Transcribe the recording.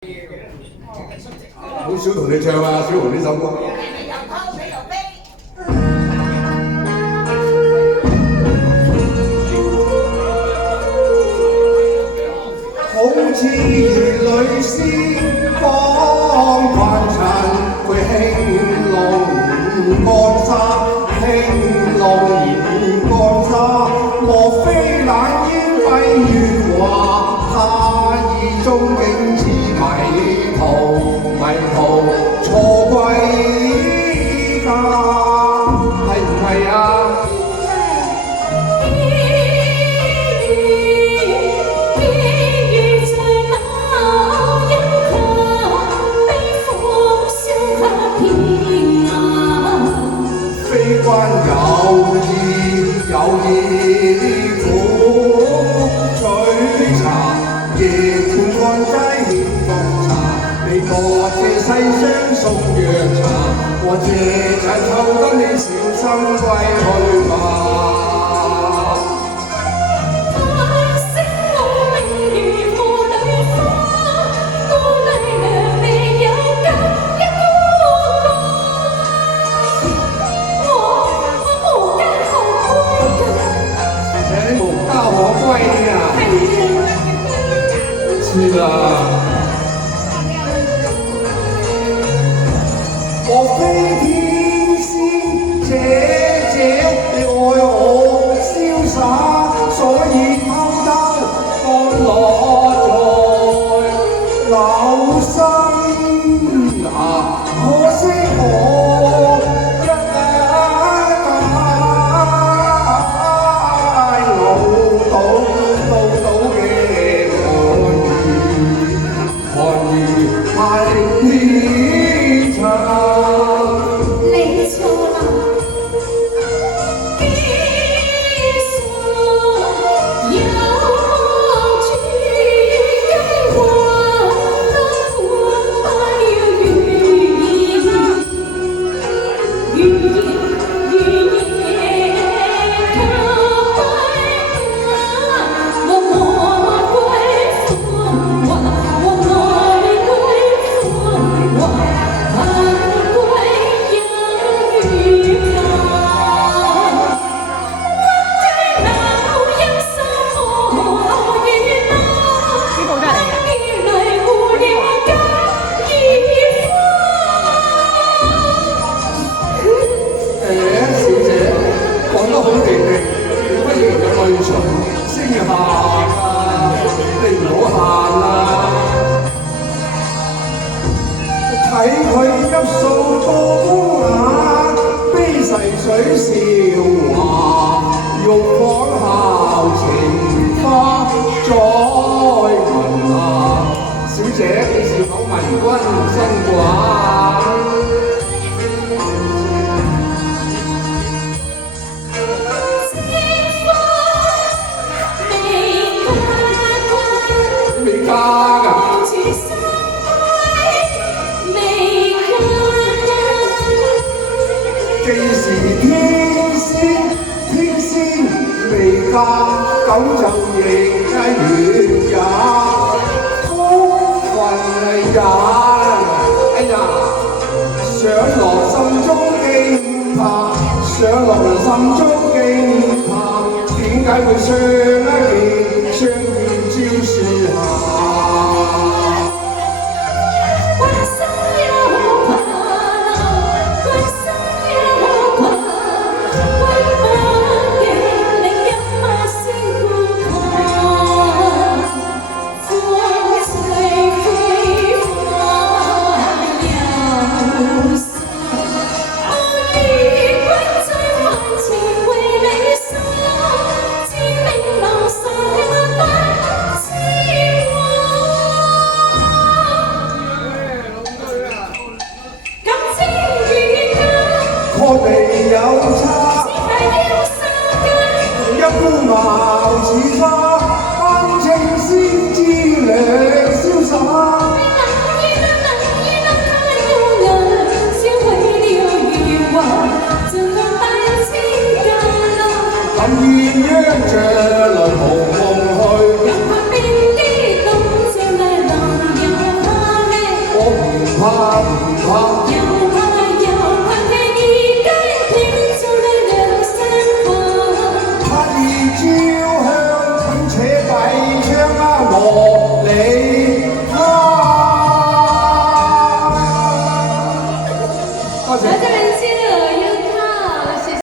好少同你唱啊，小紅呢首歌。好似如淚先光凡塵，佢興隆乾沙，興隆乾沙，莫非冷煙蔽月華，他意中景似迷途錯歸家，係唔係啊？關有意苦取茶，夜半看街欠奉茶，你我借西廂送藥茶，我借盞抽燈你小心歸去吧。是啊，莫非天仙姐姐你愛我瀟灑，所以偷偷放落在樓心下，可惜我一睇佢急數高雅，悲逝水笑話，玉仿效情花。再問下小姐，你是否聞君真話？未嫁㗎？既是天仙未嫁，咁就亦一月也福分也。哎呀，上落心中驚怕，上落心中驚怕，點解會相見照樹下？前為你心，知明流逝。怕不怕？